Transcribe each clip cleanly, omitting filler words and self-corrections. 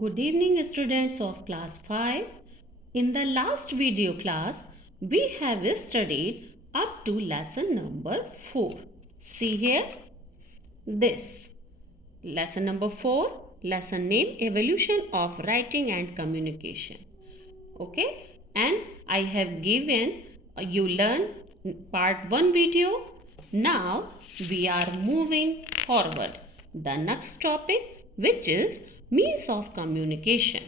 Good evening, students of class 5. In the last video class, we have studied up to lesson number 4. See here this. Lesson number 4, lesson name Evolution of Writing and Communication. Okay, and I have given you learn part 1 video. Now we are moving forward. The next topic, which is means of communication,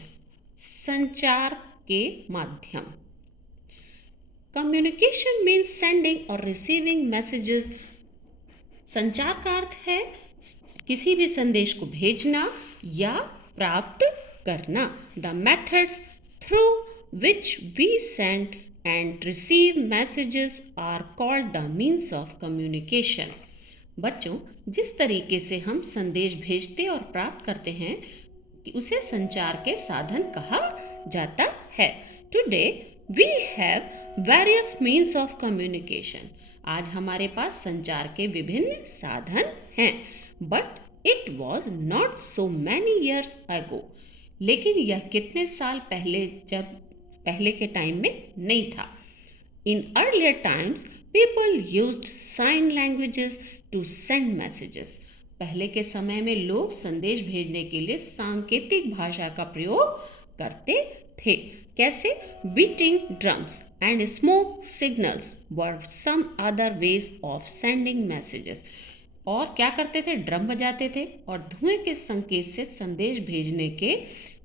संचार के माध्यम. Communication means sending or receiving messages. संचार का अर्थ है किसी भी संदेश को भेजना या प्राप्त करना. The methods through which we send and receive messages are called the means of communication. बच्चों, जिस तरीके से हम संदेश भेजते और प्राप्त करते हैं उसे संचार के साधन कहा जाता है. Today we have various means of communication. आज हमारे पास संचार के विभिन्न साधन हैं. But it was not so many years ago. लेकिन यह कितने साल पहले के टाइम में नहीं था. In earlier times people used sign languages to send messages. पहले के समय में लोग संदेश भेजने के लिए सांकेतिक भाषा का प्रयोग करते थे. कैसे? Beating drums and smoke signals were some other ways of sending messages. और क्या करते थे? ड्रम बजाते थे और धुएं के संकेत से संदेश भेजने के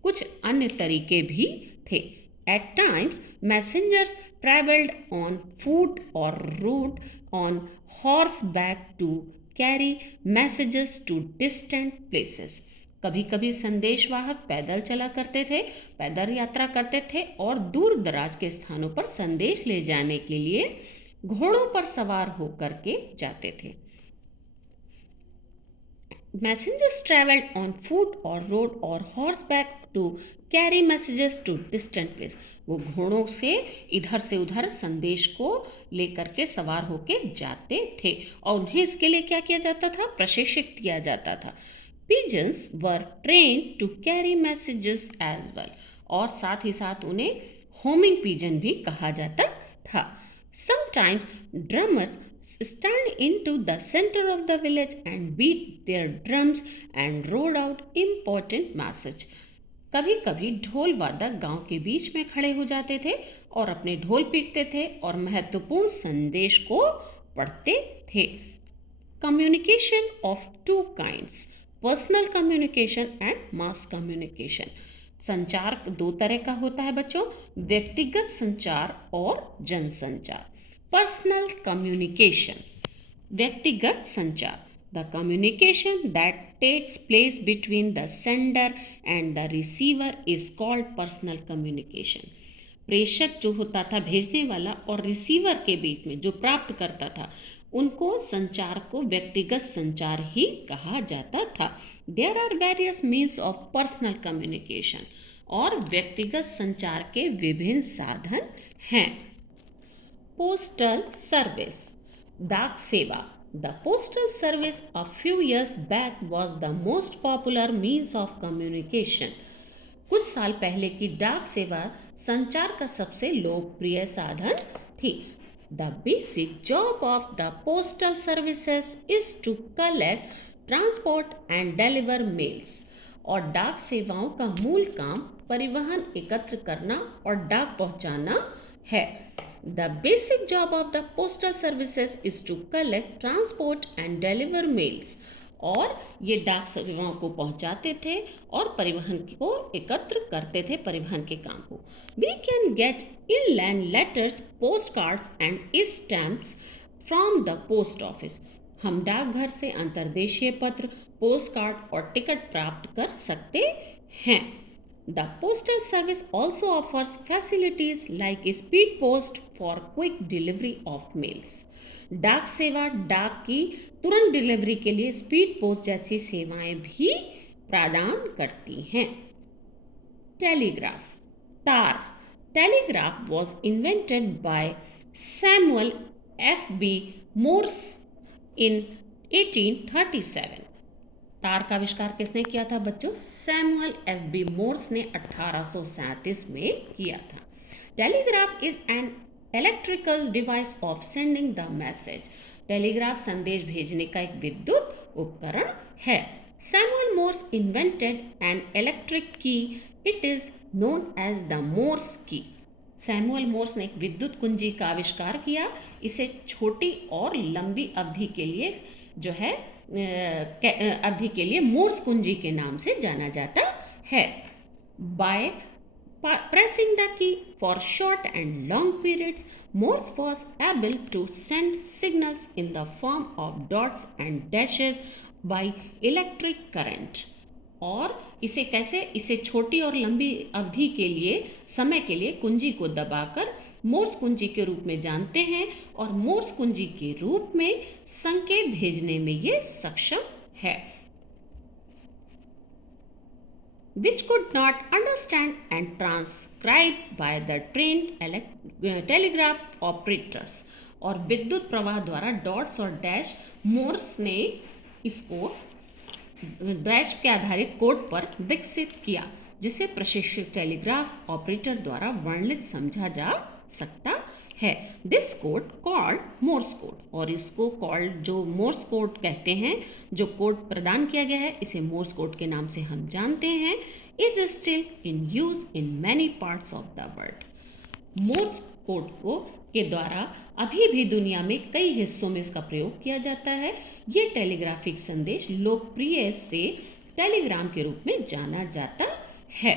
कुछ अन्य तरीके भी थे. At times, messengers traveled on foot or rode on horseback to carry messages to distant places. कभी कभी संदेशवाहक पैदल चला करते थे, पैदल यात्रा करते थे और दूर दराज के स्थानों पर संदेश ले जाने के लिए घोड़ों पर सवार होकर के जाते थे. Messengers traveled on foot or rode or horseback to carry messages to distant place. वो घोड़ों से इधर से उधर संदेश को लेकर के सवार होके जाते थे और उन्हें इसके लिए क्या किया जाता था? प्रशिक्षित किया जाता था. Pigeons were trained to carry messages as well. और साथ ही साथ उन्हें होमिंग पिजन भी कहा जाता था. Sometimes drummers stand into the center of the village and beat their drums and rode out important message. कभी कभी ढोल वादक गांव के बीच में खड़े हो जाते थे और अपने ढोल पीटते थे और महत्वपूर्ण संदेश को पढ़ते थे. Communication of two kinds, personal communication and mass communication. संचार दो तरह का होता है बच्चों, व्यक्तिगत संचार और जनसंचार. पर्सनल कम्युनिकेशन, व्यक्तिगत संचार. The communication that takes place between the sender and the receiver is called personal communication. प्रेषक जो होता था भेजने वाला और रिसीवर के बीच में जो प्राप्त करता था उनको संचार को व्यक्तिगत संचार ही कहा जाता था. There are various means of personal communication. और व्यक्तिगत संचार के विभिन्न साधन हैं. पोस्टल सर्विस, डाक सेवा. The postal service a few years back was the most popular means of communication. कुछ साल पहले की डाक सेवा संचार का सबसे लोकप्रिय साधन थी. The basic job of the postal services is to collect, transport and deliver mails. और डाक सेवाओं का मूल काम परिवहन, एकत्र करना और डाक पहुंचाना है. The basic job of the postal services is to collect, transport and deliver mails. और ये डाक सेवाओं को पहुंचाते थे और परिवहन को एकत्र करते थे, परिवहन के काम को. We can get inland letters, postcards and stamps from the post office. हम डाकघर से अंतर्देशीय पत्र, पोस्ट कार्ड और टिकट प्राप्त कर सकते हैं. The postal service also offers facilities like speed post for quick delivery of mails. डाक सेवा डाक की तुरंत डिलीवरी के लिए स्पीड पोस्ट जैसी सेवाएं भी प्रदान करती हैं. टेलीग्राफ, तार. Telegraph was invented by Samuel F.B. Morse in 1837. तार का आविष्कार किसने किया था बच्चों? सैमुअल एफ बी मोर्स ने 1837 में किया था। Telegraph is an electrical device of sending the message. Telegraph संदेश भेजने का एक विद्युत उपकरण है। Samuel Morse invented an electric key, it is known as the Morse key. Samuel Morse ने एक विद्युत कुंजी का आविष्कार किया। इसे छोटी और लंबी अवधि के लिए जो है अवधि के लिए मोर्स कुंजी के नाम से जाना जाता है। By pressing the key for short and long periods, Morse was able to send signals in the form of dots and dashes by electric current. और इसे कैसे, इसे छोटी और लंबी अवधि के लिए, समय के लिए कुंजी को दबाकर मोर्स कुंजी के रूप में जानते हैं और मोर्स कुंजी के रूप में संकेत भेजने में ये सक्षम है। which could not understand and transcribe by the trained telegraph operators। और विद्युत प्रवाह द्वारा डॉट्स और डैश, मोर्स ने इसको डैश के आधारित कोड पर विकसित किया जिसे प्रशिक्षित टेलीग्राफ ऑपरेटर द्वारा वर्णित समझा जा सकता है। This code called Morse code, और इसको कॉल्ड जो मोर्स कोड कहते हैं, जो कोड प्रदान किया गया है इसे मोर्स कोड के नाम से हम जानते हैं, is still in use in many parts of the world. Morse code को के द्वारा अभी भी दुनिया में कई हिस्सों में इसका प्रयोग किया जाता है। ये टेलीग्राफिक संदेश लोकप्रिय से टेलीग्राम के रूप में जाना जाता है।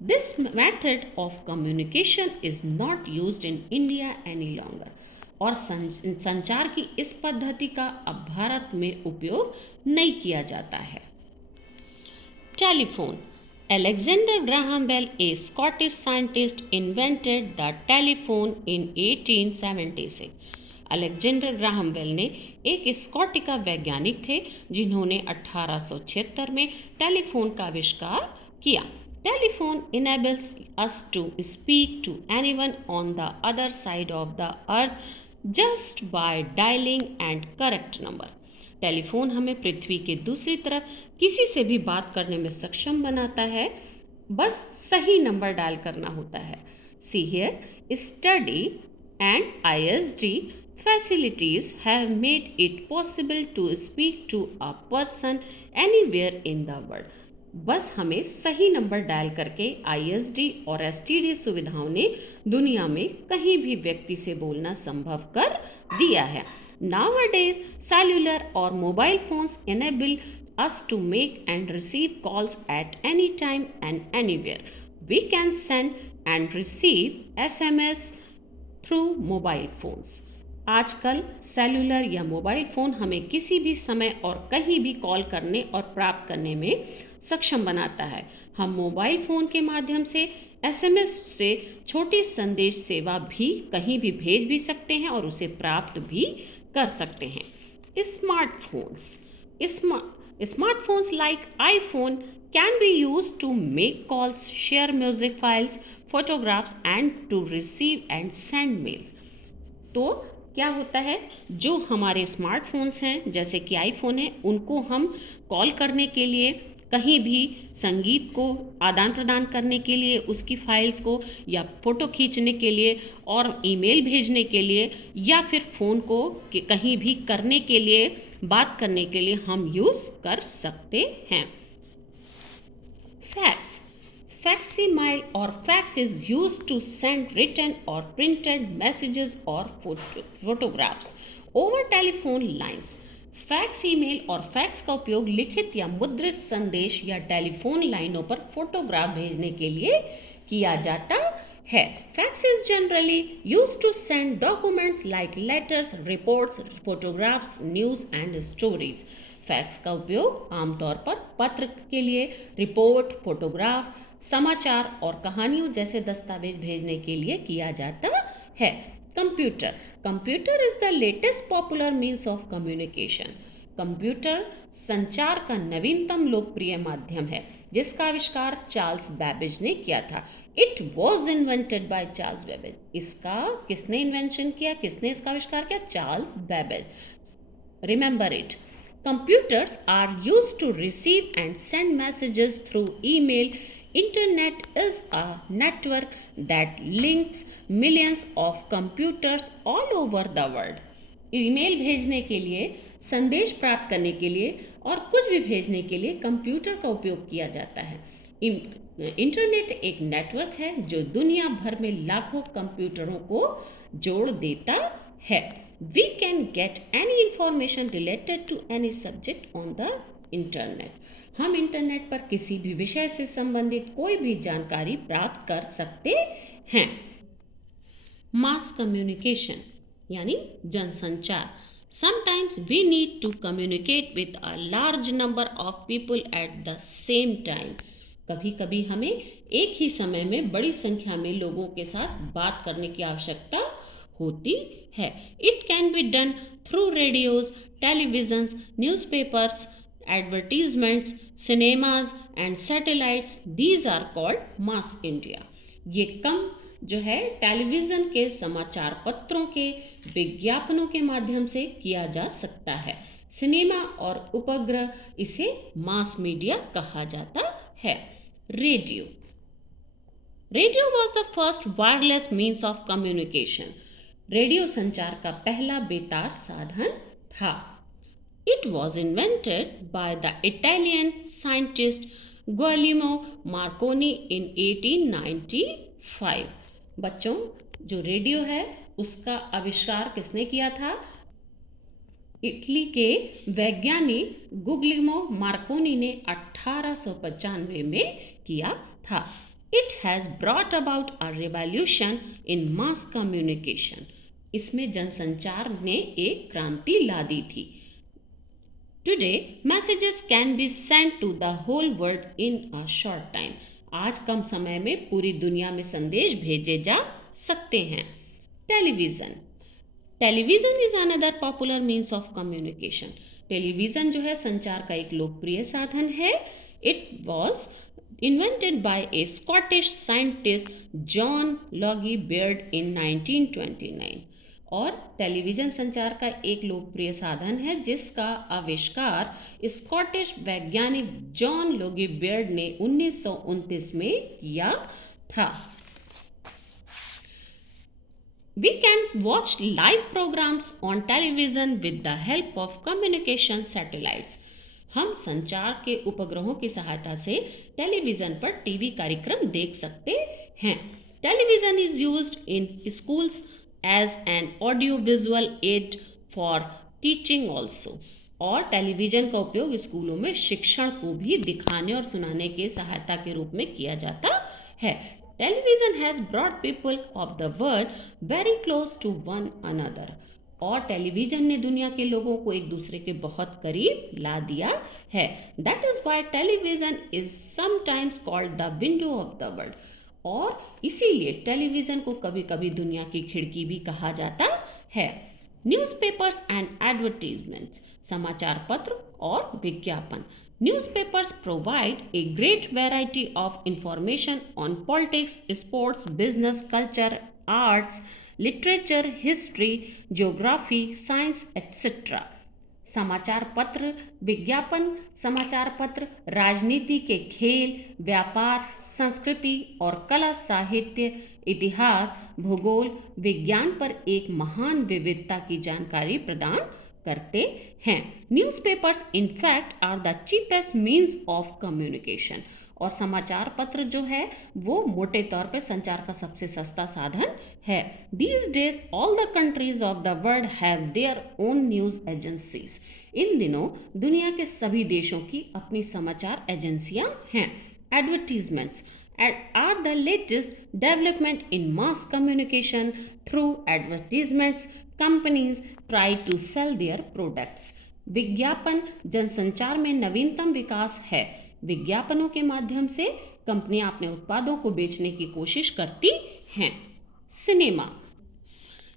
This method of communication is not used in India any longer। और संचार की इस पद्धति का अब भारत में उपयोग नहीं किया जाता है। Telephone. Alexander Graham Bell, a Scottish scientist, invented the telephone in 1876। Alexander Graham Bell ने एक स्कॉटिका वैज्ञानिक थे जिन्होंने 1876 में टेलीफोन का आविष्कार किया। Telephone enables us to speak to anyone on the other side of the earth just by dialing and correct number। Telephone हमें पृथ्वी के दूसरी तरफ किसी से भी बात करने में सक्षम बनाता है, बस सही नंबर डायल करना होता है। See here, study and ISD facilities have made it possible to speak to a person anywhere in the world। बस हमें सही नंबर डायल करके ISD और STD सुविधाओं ने दुनिया में कहीं भी व्यक्ति से बोलना संभव कर दिया है। Nowadays, cellular or mobile phones enable us to make and receive calls at any time and anywhere। We can send and receive SMS through mobile phones। आजकल सेलुलर या मोबाइल फ़ोन हमें किसी भी समय और कहीं भी कॉल करने और प्राप्त करने में सक्षम बनाता है। हम मोबाइल फ़ोन के माध्यम से SMS से छोटी संदेश सेवा भी कहीं भी भेज भी सकते हैं और उसे प्राप्त भी कर सकते हैं। Smartphones like iPhone can be used to make calls, share music files, photographs and to receive and send mails। तो क्या होता है, जो हमारे स्मार्टफोन्स हैं जैसे कि आईफोन है, उनको हम कॉल करने के लिए, कहीं भी संगीत को आदान प्रदान करने के लिए, उसकी फाइल्स को या फ़ोटो खींचने के लिए और ईमेल भेजने के लिए, या फिर फ़ोन को कहीं भी करने के लिए, बात करने के लिए हम यूज़ कर सकते हैं। Fax. Facsimile or fax is used to send written or printed messages or photographs over telephone lines। Fax email और फैक्स का उपयोग लिखित या मुद्रित संदेश या टेलीफोन लाइनों पर फोटोग्राफ भेजने के लिए किया जाता है। Fax is generally used to send documents like letters, reports, photographs, news and stories. Fax का उपयोग आमतौर पर पत्र के लिए, रिपोर्ट, फोटोग्राफ, समाचार और कहानियों जैसे दस्तावेज भेजने के लिए किया जाता है। Computer. Computer is the latest popular means of communication. Computer संचार का नवीनतम लोकप्रिय माध्यम है जिसका आविष्कार चार्ल्स बैबेज ने किया था। It was invented by Charles Babbage. इसका किसने इन्वेंशन किया, किसने इसका आविष्कार किया? Charles Babbage. Remember it. Computers are used to receive and send messages through email. Internet is a network that links millions of computers all over the world. Email भेजने के लिए, संदेश प्राप्त करने के लिए और कुछ भी भेजने के लिए कंप्यूटर का उपयोग किया जाता है। इंटरनेट एक नेटवर्क है जो दुनिया भर में लाखों कंप्यूटरों को जोड़ देता है। We can get any information related to any subject on the internet. हम इंटरनेट पर किसी भी विषय से संबंधित कोई भी जानकारी प्राप्त कर सकते हैं। मास कम्युनिकेशन यानी जनसंचार। Sometimes we need to communicate with a large number of people at the same time. कभी कभी हमें एक ही समय में बड़ी संख्या में लोगों के साथ बात करने की आवश्यकता होती है। It can be done through radios, televisions, newspapers, advertisements, cinemas and satellites. These are called mass India. ये कम जो है टेलीविज़न के समाचार पत्रों के विज्ञापनों के माध्यम से किया जा सकता है। सिनेमा और उपग्रह इसे मास मीडिया कहा जाता है। Radio was the first wireless means of communication. Radio संचार का पहला बेतार साधन था। It was invented by the Italian scientist Guglielmo Marconi in 1895। बच्चों, जो रेडियो है उसका आविष्कार किसने किया था? इटली के वैज्ञानिक गुग्लिएमो मार्कोनी ने 1895 में किया था। It has brought about a revolution in mass communication. इसमें जनसंचार ने एक क्रांति ला दी थी। Today, messages can be sent to the whole world in a short time. आज कम समय में पूरी दुनिया में संदेश भेजे जा सकते हैं। Television is another popular means of communication. Television जो है संचार का एक लोकप्रिय साधन है। It was invented by a Scottish scientist John Logie Baird in 1929। और टेलीविज़न संचार का एक लोकप्रिय साधन है जिसका आविष्कार स्कॉटिश वैज्ञानिक जॉन लोगी बेयर्ड ने 1929 में किया था। We can watch live programs on television with the help of communication satellites. हम संचार के उपग्रहों की सहायता से टेलीविज़न पर टीवी कार्यक्रम देख सकते हैं। Television is used in schools as an audio visual aid for teaching also. और टेलीविज़न का उपयोग स्कूलों में शिक्षण को भी दिखाने और सुनाने के सहायता के रूप में किया जाता है। Television has brought people of the world very close to one another. और टेलीविज़न ने दुनिया के लोगों को एक दूसरे के बहुत करीब ला दिया है। That is why television is sometimes called the window of the world. और इसीलिए टेलीविज़न को कभी कभी दुनिया की खिड़की भी कहा जाता है। न्यूज़पेपर्स एंड एडवर्टीजमेंट्स, समाचार पत्र और विज्ञापन। Newspapers provide a great variety of information on politics, sports, business, culture, arts, literature, history, geography, science, etc. समाचार पत्र, विज्ञापन समाचार पत्र राजनीति के खेल, व्यापार, संस्कृति और कला, साहित्य, इतिहास, भूगोल, विज्ञान पर एक महान विविधता की जानकारी प्रदान करते हैं। Newspapers in fact are the cheapest means of communication. और समाचार पत्र जो है वो मोटे तौर पे संचार का सबसे सस्ता साधन है। These days all the countries of the world have their own news agencies. इन दिनों दुनिया के सभी देशों की अपनी समाचार एजेंसियां हैं। Advertisements are the latest development in mass communication. Through advertisements, companies try to sell their products. विज्ञापन जनसंचार में नवीनतम विकास है। विज्ञापनों के माध्यम से कंपनियां अपने उत्पादों को बेचने की कोशिश करती हैं।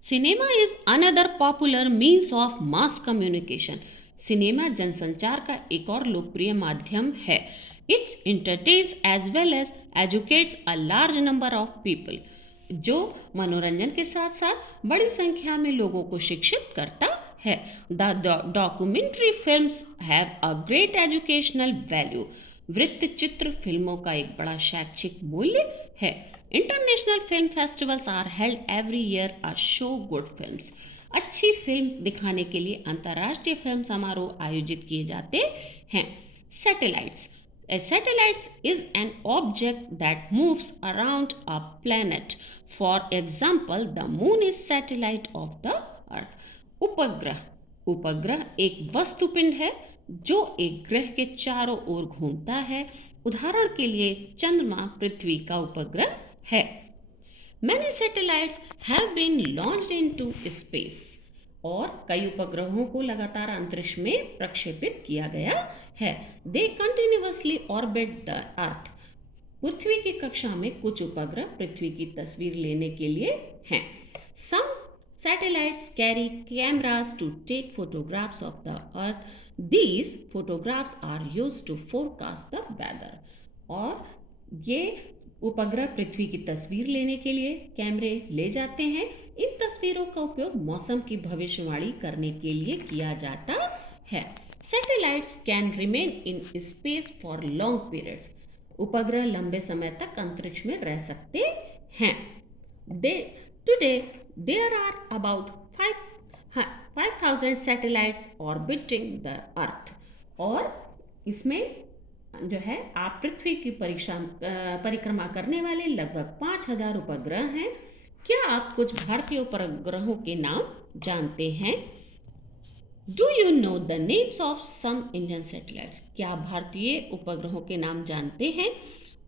Cinema is another popular means of mass communication. Cinema जनसंचार का एक और लोकप्रिय माध्यम है। It entertains as well as educates a large number of people. जो मनोरंजन के साथ साथ बड़ी संख्या में लोगों को शिक्षित करता है। The documentary films have a great educational value. वृत्त चित्र फिल्मों का एक बड़ा शैक्षिक मूल्य है। International film festivals are held every year a show good films. अच्छी फिल्म दिखाने के लिए अंतर्राष्ट्रीय फिल्म समारोह आयोजित किए जाते हैं। Satellites. A satellite is an object that moves around a planet. For example, the moon is satellite of the earth. उपग्रह। उपग्रह एक वस्तुपिंड है जो एक ग्रह के चारों ओर घूमता है। उदाहरण के लिए चंद्रमा पृथ्वी का उपग्रह है। Many satellites have been launched into space. और कई उपग्रहों को लगातार अंतरिक्ष में प्रक्षेपित किया गया है। They continuously orbit the Earth. पृथ्वी की कक्षा में कुछ उपग्रह पृथ्वी की तस्वीर लेने के लिए हैं। Some satellites carry cameras to take photographs of the Earth. These photographs are used to forecast the weather. और ये उपग्रह पृथ्वी की तस्वीर लेने के लिए कैमरे ले जाते हैं। इन तस्वीरों का उपयोग मौसम की भविष्यवाणी करने के लिए किया जाता है। Satellites can remain in space for long periods. उपग्रह लंबे समय तक अंतरिक्ष में रह सकते हैं। Today there are about 5,000 satellites orbiting the earth. और इसमें जो है आप पृथ्वी की परिक्रमा करने वाले लगभग 5,000 उपग्रह हैं। क्या आप कुछ भारतीय उपग्रहों के नाम जानते हैं? Do you know the names of some Indian satellites? क्या आप भारतीय उपग्रहों के नाम जानते हैं?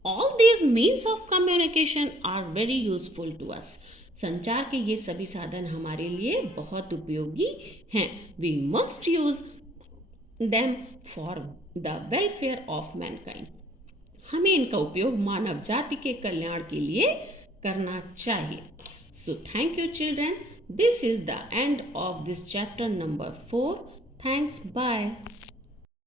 All these means of communication are very useful to us. संचार के ये सभी साधन हमारे लिए बहुत उपयोगी हैं। We must use them for the welfare of mankind. हमें इनका उपयोग मानव जाति के कल्याण के लिए करना चाहिए। So thank you children. This is the end of this chapter number 4. Thanks. Bye.